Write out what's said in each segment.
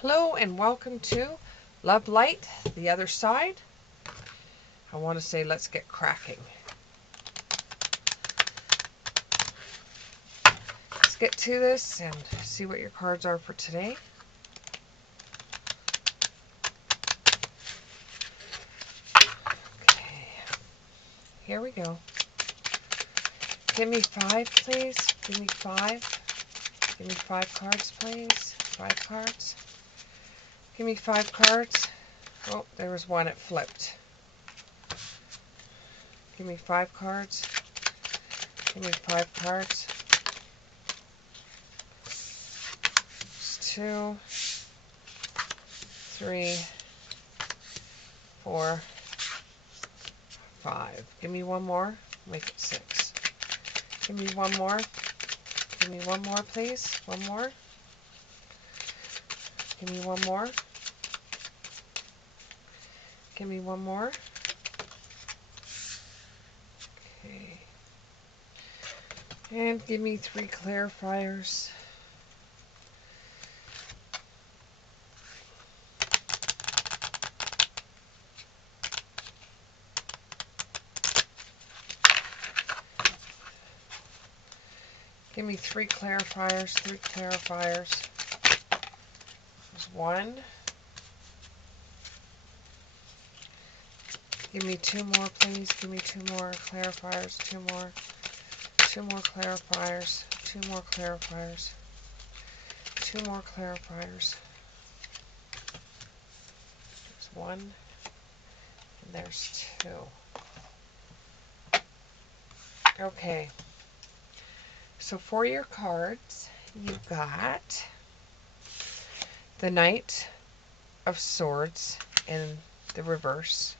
Hello and welcome to Love Light, the other side. I want to say let's get cracking. Let's get to this and see what your cards are for today. Okay, here we go. Give me 5, please. Give me 5. Give me 5 cards, please. 5 cards. Give me 5 cards. Oh, there was one, it flipped. Give me 5 cards. Give me 5 cards. 2, 3, 4, 5. Give me one more. Make it 6. Give me one more. Give me one more, please. One more. Give me one more. Give me one more. Okay. And give me 3 clarifiers. Give me 3 clarifiers. 3 clarifiers. There's 1. Give me 2 more, please. Give me 2 more clarifiers. 2 more. 2 more clarifiers. 2 more clarifiers. 2 more clarifiers. There's 1. And there's 2. Okay. So for your cards, you've got the Knight of Swords in the reverse.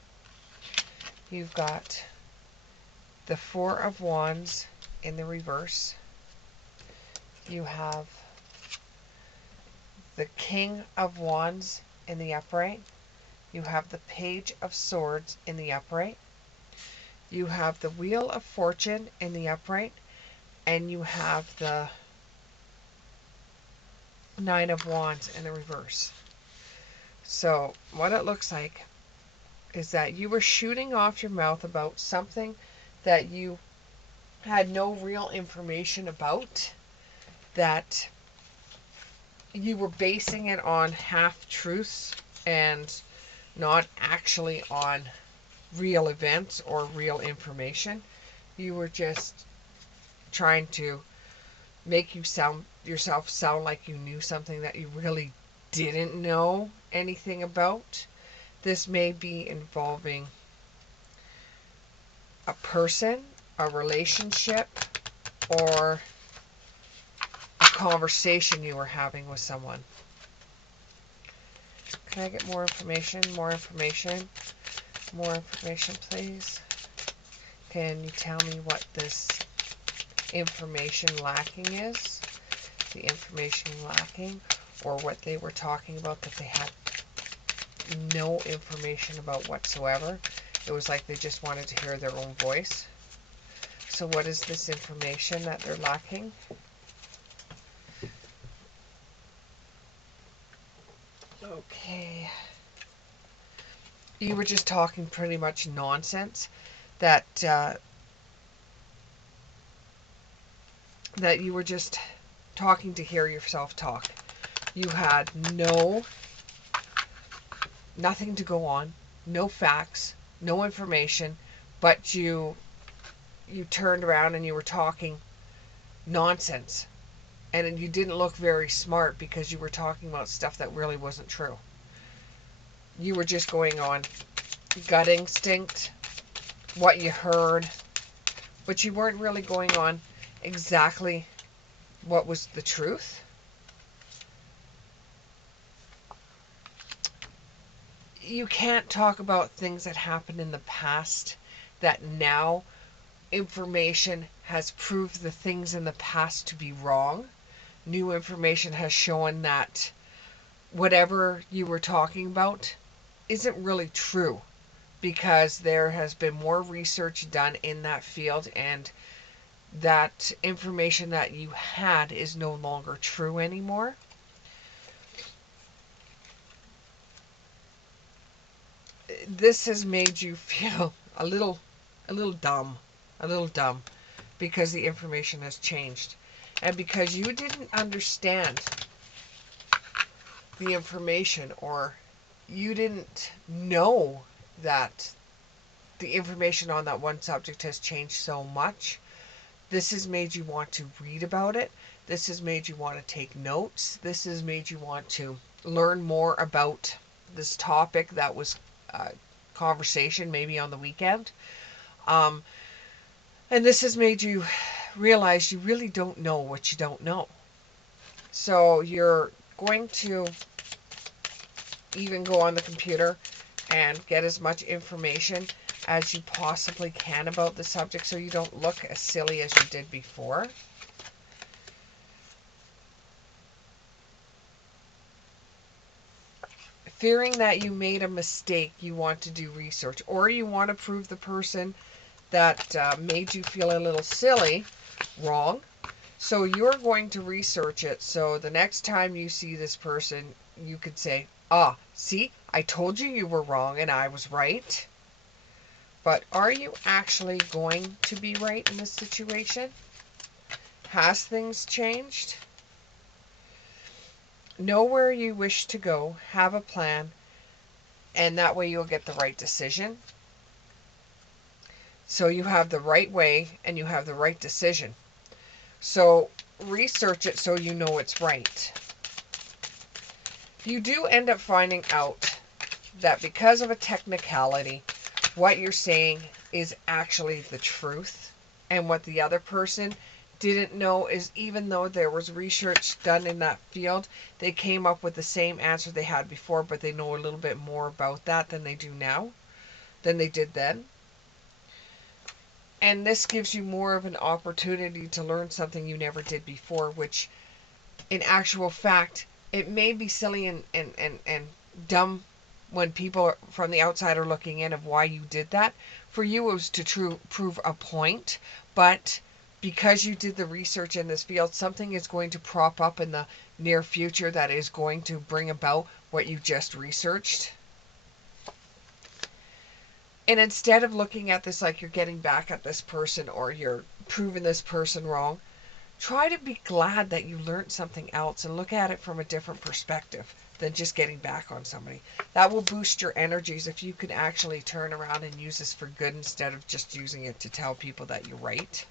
You've got the 4 of Wands in the reverse. You have the King of Wands in the upright. You have the Page of Swords in the upright. You have the Wheel of Fortune in the upright. And you have the 9 of Wands in the reverse. So what it looks like is that you were shooting off your mouth about something that you had no real information about, that you were basing it on half-truths and not actually on real events or real information. You were just trying to make yourself sound like you knew something that you really didn't know anything about. This may be involving a person, a relationship, or a conversation you were having with someone. Can I get more information? More information? More information, please. Can you tell me what this information lacking is? The information lacking, or what they were talking about that they had no information about whatsoever. It was like they just wanted to hear their own voice. So what is this information that they're lacking? Okay. You were just talking pretty much nonsense that that you were just talking to hear yourself talk. You had nothing to go on, no facts, no information, but you turned around and you were talking nonsense. And you didn't look very smart because you were talking about stuff that really wasn't true. You were just going on gut instinct, what you heard, but you weren't really going on exactly what was the truth. You can't talk about things that happened in the past that now information has proved the things in the past to be wrong. New information has shown that whatever you were talking about isn't really true, because there has been more research done in that field, and that information that you had is no longer true anymore. this has made you feel a little dumb, because the information has changed, and because you didn't understand the information, or you didn't know that the information on that one subject has changed so much. This has made you want to read about it. This has made you want to take notes. This has made you want to learn more about this topic that was conversation maybe on the weekend. Um, and this has made you realize you really don't know what you don't know. So you're going to even go on the computer and get as much information as you possibly can about the subject, so you don't look as silly as you did before. Fearing that you made a mistake, you want to do research, or you want to prove the person that made you feel a little silly wrong. So you're going to research it, so the next time you see this person, you could say, ah, see, I told you you were wrong and I was right. But are you actually going to be right in this situation? Has things changed? Know where you wish to go, have a plan, and that way you'll get the right decision. So you have the right way and you have the right decision. So research it so you know it's right. You do end up finding out that because of a technicality, what you're saying is actually the truth. And what the other person didn't know is, even though there was research done in that field, they came up with the same answer they had before, but they know a little bit more about that than they do now, than they did then. And this gives you more of an opportunity to learn something you never did before, which in actual fact, it may be silly and dumb when people from the outside are looking in of why you did that. For you, it was to prove a point, but because you did the research in this field, something is going to prop up in the near future that is going to bring about what you just researched. And instead of looking at this like you're getting back at this person or you're proving this person wrong, try to be glad that you learned something else and look at it from a different perspective than just getting back on somebody. That will boost your energies if you can actually turn around and use this for good instead of just using it to tell people that you're right.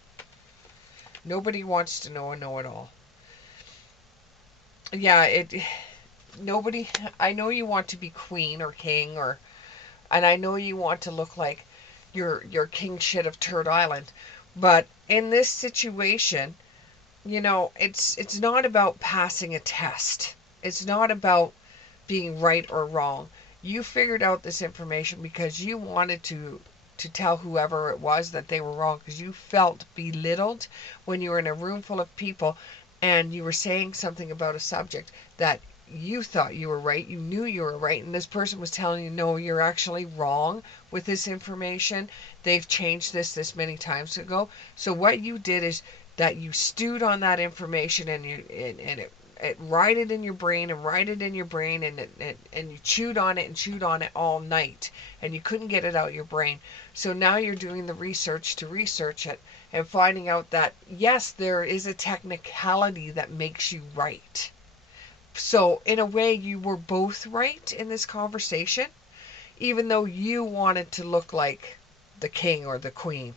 Nobody wants to know a know-it-all. Yeah, nobody, I know you want to be queen or king, and I know you want to look like you're king shit of Turd Island, but in this situation, it's not about passing a test. It's not about being right or wrong. You figured out this information because you wanted to tell whoever it was that they were wrong, because you felt belittled when you were in a room full of people and you were saying something about a subject that you thought you were right, you knew you were right, and this person was telling you, no, you're actually wrong with this information. They've changed this many times ago. So what you did is that you stewed on that information, and it rioted in your brain and rioted in your brain, and you chewed on it and chewed on it all night, and you couldn't get it out your brain. So now you're doing the research to research it and finding out that yes, there is a technicality that makes you right. So in a way, you were both right in this conversation, even though you wanted to look like the king or the queen.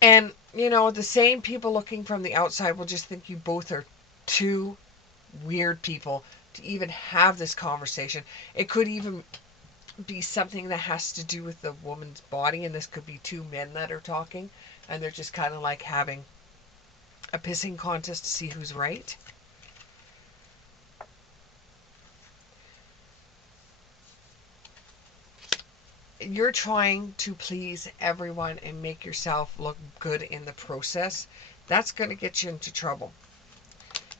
And, the same people looking from the outside will just think you both are two weird people to even have this conversation. It could even be something that has to do with the woman's body, and this could be two men that are talking, and they're just kind of like having a pissing contest to see who's right. You're trying to please everyone and make yourself look good in the process. That's going to get you into trouble.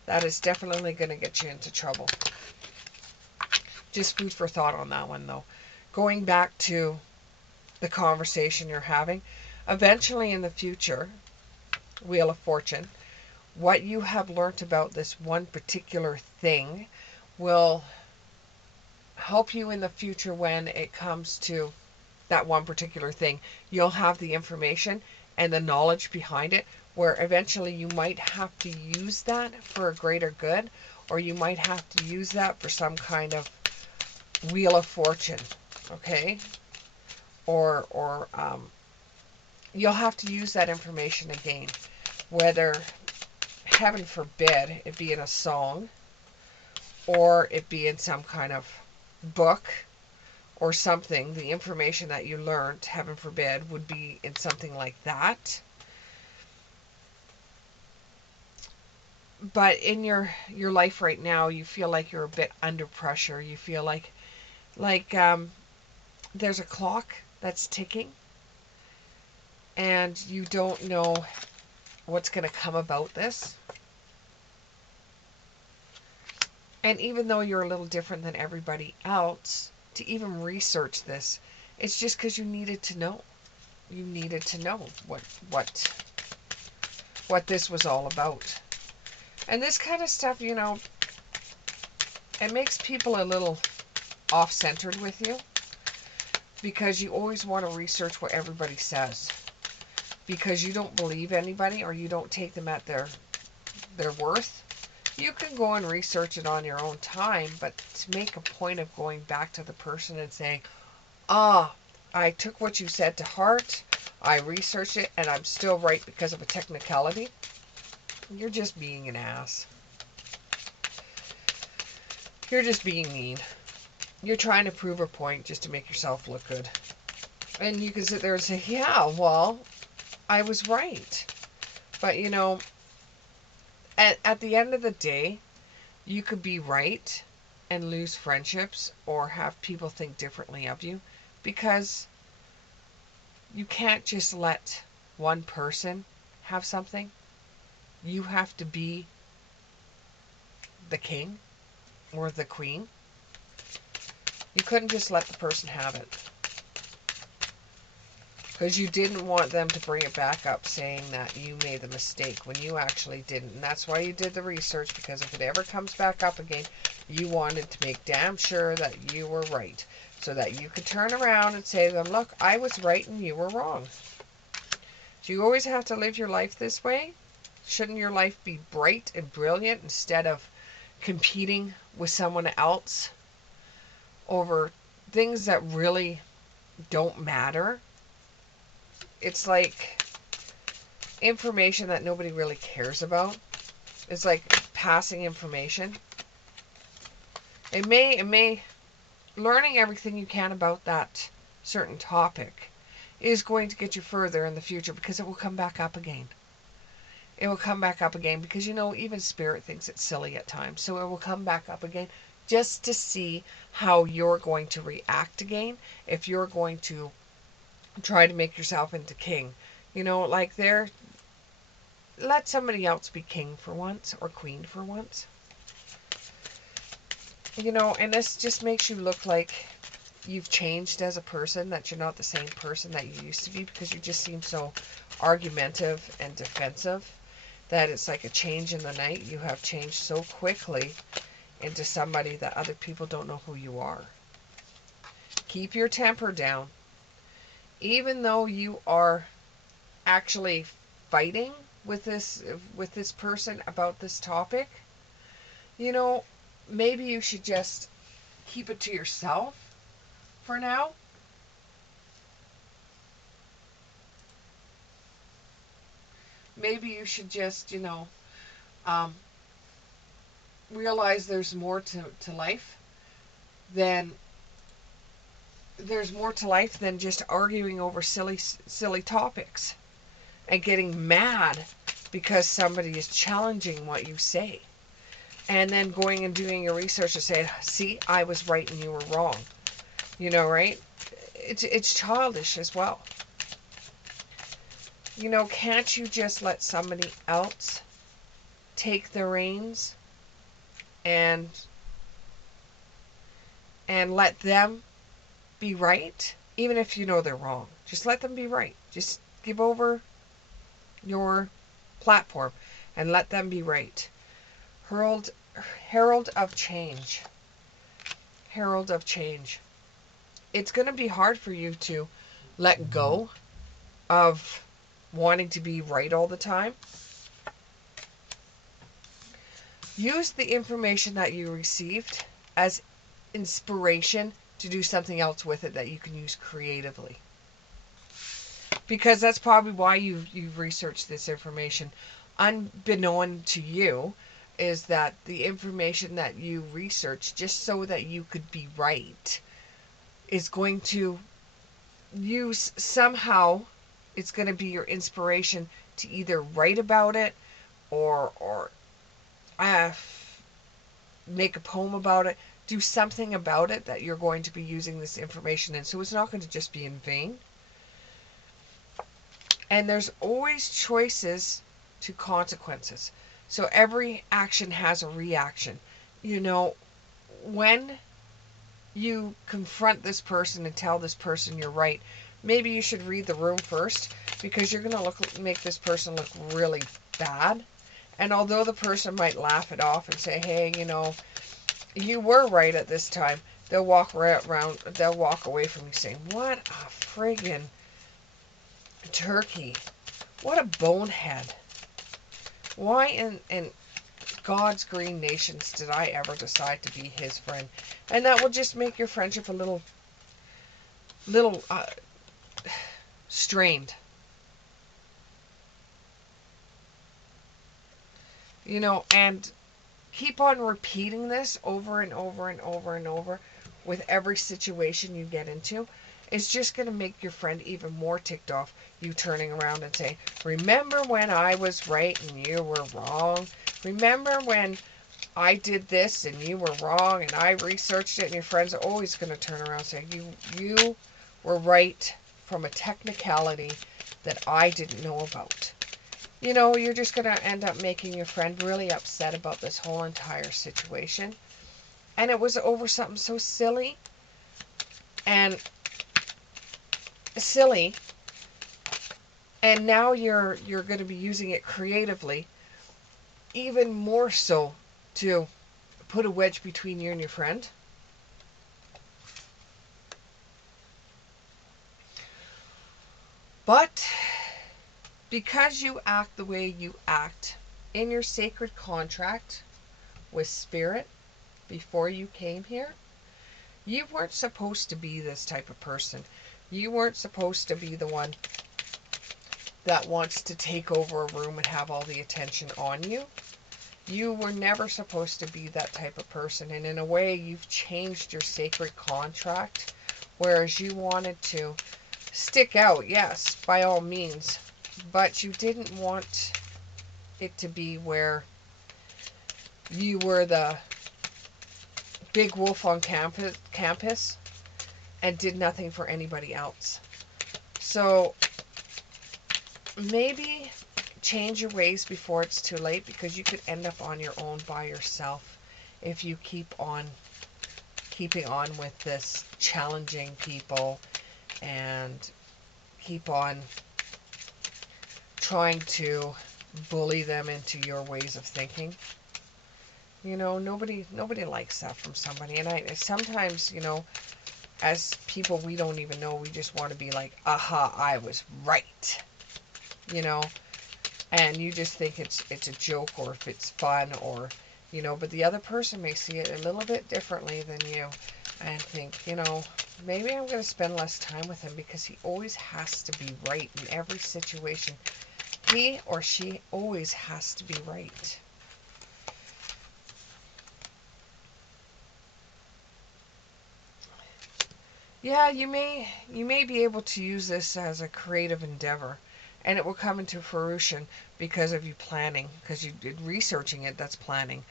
That is definitely going to get you into trouble. Just food for thought on that one, though. Going back to the conversation you're having, eventually in the future, Wheel of Fortune, what you have learnt about this one particular thing will help you in the future when it comes to that one particular thing. You'll have the information and the knowledge behind it, where eventually you might have to use that for a greater good, or you might have to use that for some kind of wheel of fortune, okay? Or you'll have to use that information again, whether, heaven forbid, it be in a song, or it be in some kind of book or something. The information that you learned, heaven forbid, would be in something like that. But in your life right now, you feel like you're a bit under pressure. You feel like there's a clock that's ticking, and you don't know what's going to come about this. And even though you're a little different than everybody else, to even research this, it's just because you needed to know. You needed to know what this was all about. And this kind of stuff, you know, it makes people a little off-centered with you, because you always want to research what everybody says, because you don't believe anybody, or you don't take them at their worth. You can go and research it on your own time, but to make a point of going back to the person and saying, I took what you said to heart, I researched it, and I'm still right because of a technicality, you're just being an ass. You're just being mean. You're trying to prove a point just to make yourself look good. And you can sit there and say, yeah, well, I was right. But, you know, at the end of the day, you could be right and lose friendships or have people think differently of you, because you can't just let one person have something. You have to be the king or the queen. You couldn't just let the person have it, because you didn't want them to bring it back up saying that you made the mistake when you actually didn't. And that's why you did the research, because if it ever comes back up again, you wanted to make damn sure that you were right, so that you could turn around and say to them, look, I was right and you were wrong. Do you always have to live your life this way? Shouldn't your life be bright and brilliant instead of competing with someone else over things that really don't matter? It's like information that nobody really cares about. It's like passing information. It may, learning everything you can about that certain topic is going to get you further in the future, because it will come back up again. It will come back up again, because, you know, even spirit thinks it's silly at times. So it will come back up again just to see how you're going to react again, if you're going to try to make yourself into king. You know, like let somebody else be king for once, or queen for once. You know, and this just makes you look like you've changed as a person, that you're not the same person that you used to be, because you just seem so argumentative and defensive that it's like a change in the night. You have changed so quickly into somebody that other people don't know who you are. Keep your temper down. Even though you are actually fighting with this person about this topic, you know, maybe you should just keep it to yourself for now. Maybe you should just, you know, realize there's more to life than just arguing over silly topics and getting mad because somebody is challenging what you say, and then going and doing your research and saying, see, I was right and you were wrong. You know, right? It's childish as well. You know, can't you just let somebody else take the reins and let them be right? Even if you know they're wrong, just let them be right. Just give over your platform. and let them be right. Herald, herald of change. Herald of change. It's going to be hard for you to let go of wanting to be right all the time. Use the information that you received as inspiration to do something else with it that you can use creatively. Because that's probably why you've researched this information. Unbeknown to you is that the information that you researched just so that you could be right is going to use somehow, it's going to be your inspiration to either write about it or uh, make a poem about it, do something about it that you're going to be using this information in. So it's not going to just be in vain. And there's always choices to consequences. So every action has a reaction. You know, when you confront this person and tell this person you're right, maybe you should read the room first, because you're going to make this person look really bad. And although the person might laugh it off and say, hey, you know, you were right at this time, they'll walk they'll walk away from you saying, what a friggin' turkey. What a bonehead. Why in God's green nations did I ever decide to be his friend? And that will just make your friendship a little strained. You know, and keep on repeating this over and over and over and over with every situation you get into. It's just going to make your friend even more ticked off. You turning around and saying, remember when I was right and you were wrong? Remember when I did this and you were wrong and I researched it? And your friends are always going to turn around and say, you were right from a technicality that I didn't know about. You know, you're just going to end up making your friend really upset about this whole entire situation. And it was over something so silly. And now you're going to be using it creatively, even more so, to put a wedge between you and your friend. But because you act the way you act in your sacred contract with Spirit before you came here, you weren't supposed to be this type of person. You weren't supposed to be the one that wants to take over a room and have all the attention on you. You were never supposed to be that type of person. And in a way, you've changed your sacred contract, whereas you wanted to stick out, yes, by all means, but you didn't want it to be where you were the big wolf on campus and did nothing for anybody else. So maybe change your ways before it's too late, because you could end up on your own by yourself if you keep on keeping on with this, challenging people and keep on trying to bully them into your ways of thinking. You know, nobody likes that from somebody. And I sometimes, you know, as people we don't even know, we just want to be like, aha, I was right. You know, and you just think it's a joke, or if it's fun, or, you know, but the other person may see it a little bit differently than you and think, you know, maybe I'm going to spend less time with him because he always has to be right in every situation. He or she always has to be right. Yeah, you may be able to use this as a creative endeavor, and it will come into fruition because of you planning, because you did researching it. That's planning.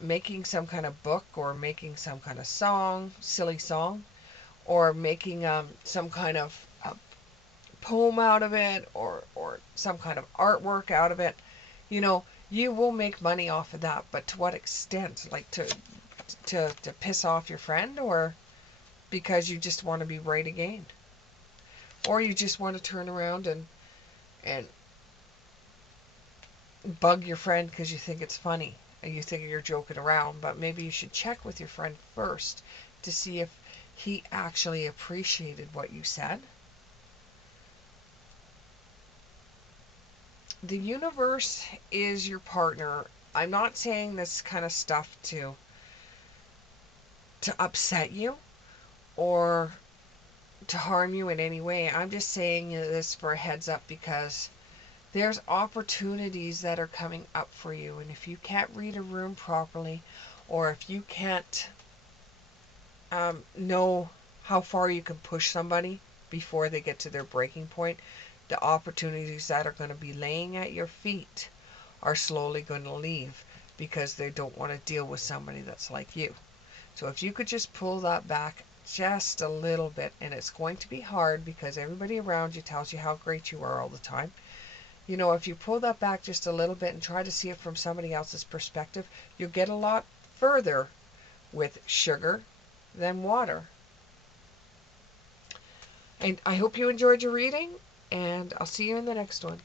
Making some kind of book, or making some kind of song, silly song, or making some kind of poem out of it, or some kind of artwork out of it. You know, you will make money off of that, but to what extent? Like to piss off your friend, or because you just want to be right again, or you just want to turn around and bug your friend because you think it's funny and you think you're joking around, but maybe you should check with your friend first to see if he actually appreciated what you said. The universe is your partner. I'm not saying this kind of stuff to upset you or to harm you in any way. I'm just saying this for a heads up because there's opportunities that are coming up for you. And if you can't read a room properly, or if you can't know how far you can push somebody before they get to their breaking point, the opportunities that are going to be laying at your feet are slowly going to leave because they don't want to deal with somebody that's like you. So if you could just pull that back just a little bit, and it's going to be hard because everybody around you tells you how great you are all the time. You know, if you pull that back just a little bit and try to see it from somebody else's perspective, you'll get a lot further with sugar than water. And I hope you enjoyed your reading, and I'll see you in the next one.